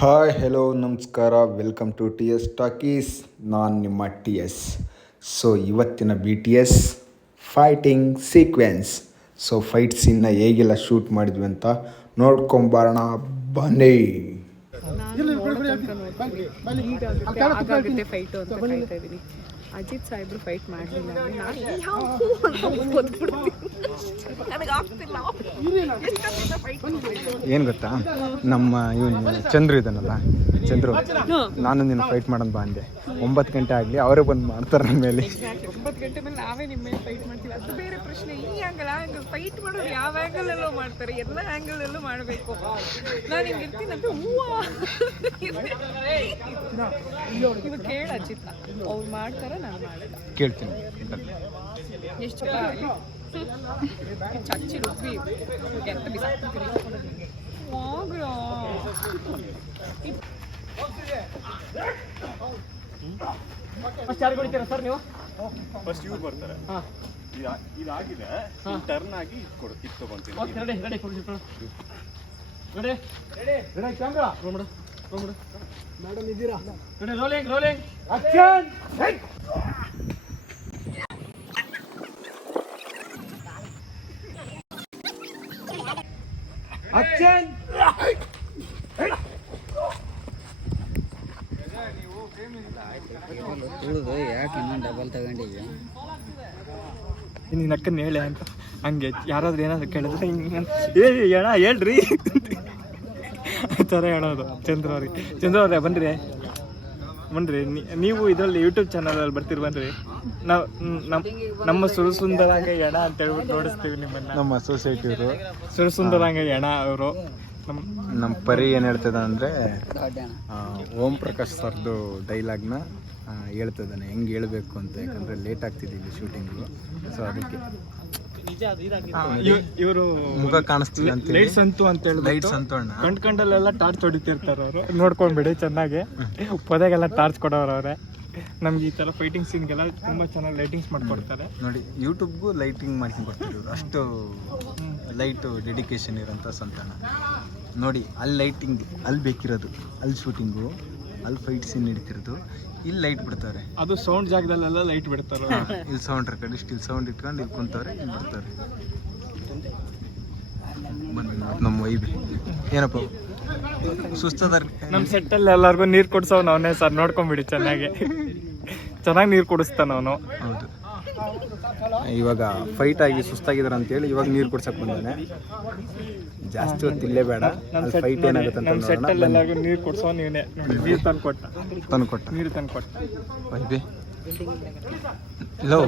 Hi hello ನಮಸ್ಕಾರ, welcome to T S talkies. ನಾನು ನಿಮ್ಮ ಟಿ ಎಸ್. ಸೊ ಇವತ್ತಿನ B T S fighting sequence. So fight ಸೀನ್ನ ಹೇಗೆಲ್ಲ ಶೂಟ್ ಮಾಡಿದ್ವಿ ಅಂತ ನೋಡ್ಕೊಂಬರೋಣ ಬನ್ನಿ. ಅಜಿತ್ ಸಾಹೇಬ್ರು ಫೈಟ್ ಮಾಡಲಿಲ್ಲ. ಏನು ಗೊತ್ತಾ, ನಮ್ಮ ಇವನು ಚಂದ್ರು ಇದ್ದಾನಲ್ಲ, ಚಂದ್ರು ನಾನು ನಿನ್ನ ಫೈಟ್ ಮಾಡೋಣ ಬಾ ಅಂದೆ. 9 ಗಂಟೆ ಆಗಲಿ ಅವರೇ ಬಂದು ಮಾಡ್ತಾರೆ ನಮ್ಮ ಮೇಲೆ. 9 ಗಂಟೆ ಮೇಲೆ ನಾವೇ ನಿಮ್ಮ ಮೇಲೆ ಫೈಟ್ ಮಾಡ್ತೀವಿ, ಅದು ಬೇರೆ ಪ್ರಶ್ನೆ. ಈ ಆ್ಯಂಗಲ್ ಫೈಟ್ ಮಾಡೋರು ಯಾವ ಆ್ಯಂಗಲಲ್ಲೂ ಮಾಡ್ತಾರೆ, ಎಲ್ಲ ಆ್ಯಂಗಲಲ್ಲೂ ಮಾಡಬೇಕು. ನಾನು ಹಿಂಗೆ ಇರ್ತೀನಂತ ಇವಾಗ ಕೇಳ ಅಜಿತ್, ಅವ್ರು ಮಾಡ್ತಾರೆ, ನಾನು ಮಾಡಲ್ಲ. ಕೇಳ್ತೀನಿ ಎಷ್ಟು ಚಚ್ಚಿ ರುಬ್ಬಿ ಕೆತ್ತ ಬಿಸಾಕ್ತೀನಿ. ಯಾರು ಕೊಡ್ತೀರಾ ಸರ್ ನೀವು? ಫಸ್ಟ್ ಇವ್ರು ಬರ್ತಾರೆ. ಇದಾಗಿದೆ, ಟರ್ನ್ ಆಗಿ ಕಿತ್ತು ತಗೊಂತೀನಿ. ಮೇಡಮ್ ಇದ್ದೀರಾ? Rolling rolling action. ಆಕ್ಷನ್. ಉಳಿದು ಯಾಕೆ ಇನ್ನೊಂದು ಡಬಲ್ ತಗೊಂಡಿದ್ವಿ? ನಿನ್ನ ಅಕ್ಕನ ಹೇಳಿ ಅಂತ ಹಂಗೆ ಯಾರಾದ್ರೂ ಏನಾದ್ರು ಕೇಳಿದ್ರೆ ಹಿಂಗೆ ಅಣ್ಣ ಹೇಳ್ರಿ ಆ ಥರ ಹೇಳೋದು. ಚಂದ್ರವ್ರೆ ಬನ್ನಿರಿ ನೀವು ಇದರಲ್ಲಿ ಯೂಟ್ಯೂಬ್ ಚಾನಲಲ್ಲಿ ಬರ್ತೀರಿ, ಬನ್ನಿರಿ. ನಾವು ನಮ್ಮ ಸುರಸುಂದರಂಗ ಎಣ ಅಂತ ಹೇಳ್ಬಿಟ್ಟು ನೋಡಿಸ್ತೀವಿ ನಿಮ್ಮನ್ನು. ನಮ್ಮ ಸೊಸೈಟಿಯವರು ಸುರಸುಂದರಂಗ ಎಣ ಅವರು. ನಮ್ಮ ಪರಿ ಏನು ಹೇಳ್ತದ ಅಂದರೆ, ಓಂ ಪ್ರಕಾಶ್ ಸರ್ದು ಡೈಲಾಗ್ನ ಹೇಳ್ತಿದ್ದಾನೆ, ಹೆಂಗೆ ಹೇಳ್ಬೇಕು ಅಂತ. ಯಾಕಂದರೆ ಲೇಟ್ ಆಗ್ತಿದ್ದೀವಿ ಶೂಟಿಂಗು, ಸೊ ಅದಕ್ಕೆ ಇವರು ಮುಖ ಕಾಣಿಸ್ತಿಲ್ಲ ಅಂತ ಲೈಟ್ಸ್ ಅಂತು ಅಂತ ಹೇಳಿ ಲೈಟ್ಸ್ ಅಂತು ಅಣ್ಣ ಕಂಡಲ್ಲೆಲ್ಲ ಟಾರ್ಚ್ ಹೊಡಿತಿರ್ತಾರೆ ಅವರು. ನೋಡ್ಕೊಂಡ್ಬಿಡಿ ಚೆನ್ನಾಗಿ, ಪೊದೆಗೆಲ್ಲ ಟಾರ್ಚ್ ಕೊಡೋರು ಅವರೇ. ನಮ್ಗೆ ಈ ಥರ ಫೈಟಿಂಗ್ ಸೀನ್ಗೆಲ್ಲ ತುಂಬ ಚೆನ್ನಾಗಿ ಲೈಟಿಂಗ್ಸ್ ಮಾಡ್ಕೊಡ್ತಾರೆ. ನೋಡಿ, ಯೂಟ್ಯೂಬ್ಗೂ ಲೈಟಿಂಗ್ ಮಾಡ್ಕೊಂಡು ಕೊಡ್ತಾರೆ ಇವರು, ಅಷ್ಟು ಲೈಟು ಡೆಡಿಕೇಶನ್ ಇರೋಂಥ ಸಂತಾನ. ನೋಡಿ, ಅಲ್ಲಿ ಲೈಟಿಂಗ್ ಅಲ್ಲಿ ಬೇಕಿರೋದು, ಅಲ್ಲಿ ಶೂಟಿಂಗು, ಅಲ್ಲಿ ಫೈಟ್ ಸೀನ್ ನಡೀತಿರೋದು, ಇಲ್ಲಿ ಲೈಟ್ ಬಿಡ್ತಾರೆ. ಅದು ಸೌಂಡ್ ಜಾಗದಲ್ಲೆಲ್ಲ ಲೈಟ್ ಬಿಡ್ತಾರೆ. ಇಲ್ಲಿ ಸೌಂಡ್ ರೆಕಾರ್ಡ್, ಇಷ್ಟು ಇಲ್ಲಿ ಸೌಂಡ್ ಇಟ್ಕೊಂಡು ಇಲ್ಲಿ ಕುಂತವ್ರೆ, ಇಲ್ಲಿ ಬಿಡ್ತಾರೆ. ಬನ್ನಿ ನಮ್ಮ ವೈಬಿ ಏನಪ್ಪ ಸುಸ್ತದ. ನಮ್ಮ ಸೆಟ್ಟಲ್ಲಿ ಎಲ್ಲರಿಗೂ ನೀರು ಕೊಡ್ಸೋನು ಅವನೇ ಸರ್, ನೋಡ್ಕೊಂಬಿಡಿ ಚೆನ್ನಾಗಿ ನೀರು ಕುಡಿಸ್ತಾನ ಅವನು. ಹೌದು, ಇವಾಗ ಫೈಟ್ ಆಗಿ ಸುಸ್ತಾಗಿದಾರೆ ಅಂತೇಳಿ ಇವಾಗ ನೀರು ಕುಡ್ಸಕ್ಕೆ ಬಂದಾನೆ. ಜಾಸ್ತಿ ಹೊತ್ತು ಇಲ್ಲೇ ಬೇಡ, ಫೈಟ್ ಏನಾಗುತ್ತೆ ಅಂತ. ನಮ್ಮ ಸೆಟ್ಟಲ್ಲಿ ಎಲ್ಲರಿಗೂ ನೀರು ಕೊಡ್ಸೋ ನೀವೇ. ನೀರು ತಂದು ಕೊಟ್ಟ ವೈಬಿ ಲೋ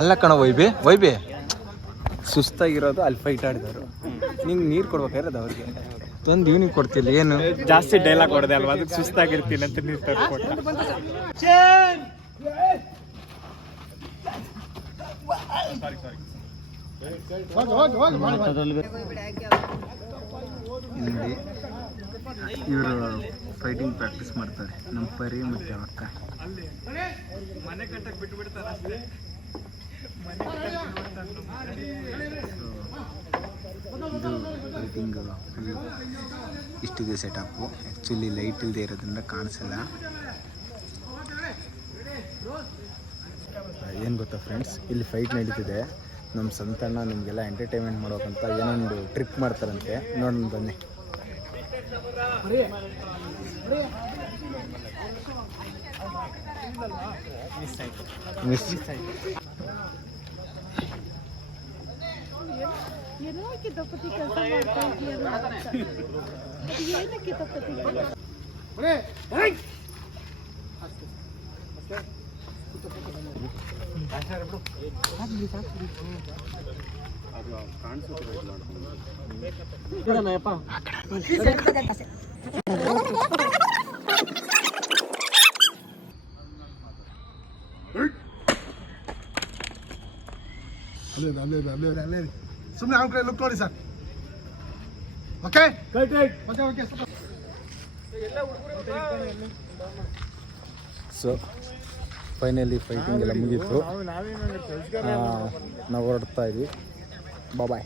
ಅಲ್ಲ ಕಣ ವೈಬಿ ಸುಸ್ತಾಗಿರೋದು ಅಲ್ಲಿ ಫೈಟ್ ಆಡಿದವರು. ನಿಂಗೆ ನೀರು ಕೊಡ್ಬೇಕಾಗಿರೋದು ಅವ್ರಿಗೆ ತಂದು ಇವ್ನಿಗೆ ಕೊಡ್ತಿಲ್ಲ. ಏನು ಜಾಸ್ತಿ ಡೈಲಾಗ್ ಹೊಡೆದೆ ಅಲ್ವಾ, ಅದಕ್ಕೆ ಸುಸ್ತಾಗಿರ್ತೀನಿ ಅಂತ ನೀರು ತಂದು ಕೊಟ್ಟ. ನೋಡಿ, ಇವರು ಫೈಟಿಂಗ್ ಪ್ರಾಕ್ಟೀಸ್ ಮಾಡ್ತಾರೆ, ನಮ್ಮ ಪರಿ ಮತ್ತು ಅಕ್ಕ. ಮನೆ ಕಟ್ಟಕ್ಕೆ ಬಿಟ್ಬಿಡ್ತಾರೆ ಅಷ್ಟೇ. ಇದು ಫೈಟಿಂಗ್ ಇಷ್ಟಿದೆ ಸೆಟಪ್ಪು. ಆ್ಯಕ್ಚುಲಿ ಲೈಟ್ ಇಲ್ಲದೆ ಇರೋದ್ರಿಂದ ಕಾಣಿಸಲ್ಲ. ಏನು ಗೊತ್ತಾ ಫ್ರೆಂಡ್ಸ್, ಇಲ್ಲಿ ಫೈಟ್ ನಡೀತಿದೆ. ನಮ್ಮ ಸಂತಣ್ಣ ನಿಮಗೆಲ್ಲ ಎಂಟರ್ಟೈನ್ಮೆಂಟ್ ಮಾಡೋಕ್ಕಂತ ಏನೊಂದು ಟ್ರಿಕ್ ಮಾಡ್ತಾರಂತೆ, ನೋಡೋಣ ಬನ್ನಿ. ಮಿಸ್ ಏನಕ್ಕೆ ದಪ್ಪತಿ ಕೆಲಸ ಮಾಡ್ತಾ ಇದೆಯಲ್ಲ, ಏನಕ್ಕೆ ದಪ್ಪತಿ ಕೆಲಸ? ಸುಮ್ಮನೆ ಅವ್ರ ಕಡೆ ಲುಕ್ ನೋಡಿ sir. Okay okay. So finally fighting ಎಲ್ಲ ಮುಗೀತು. ನಾವು ಹೊರಡ್ತಾ ಇದ್ವಿ. ಬಾಯ್.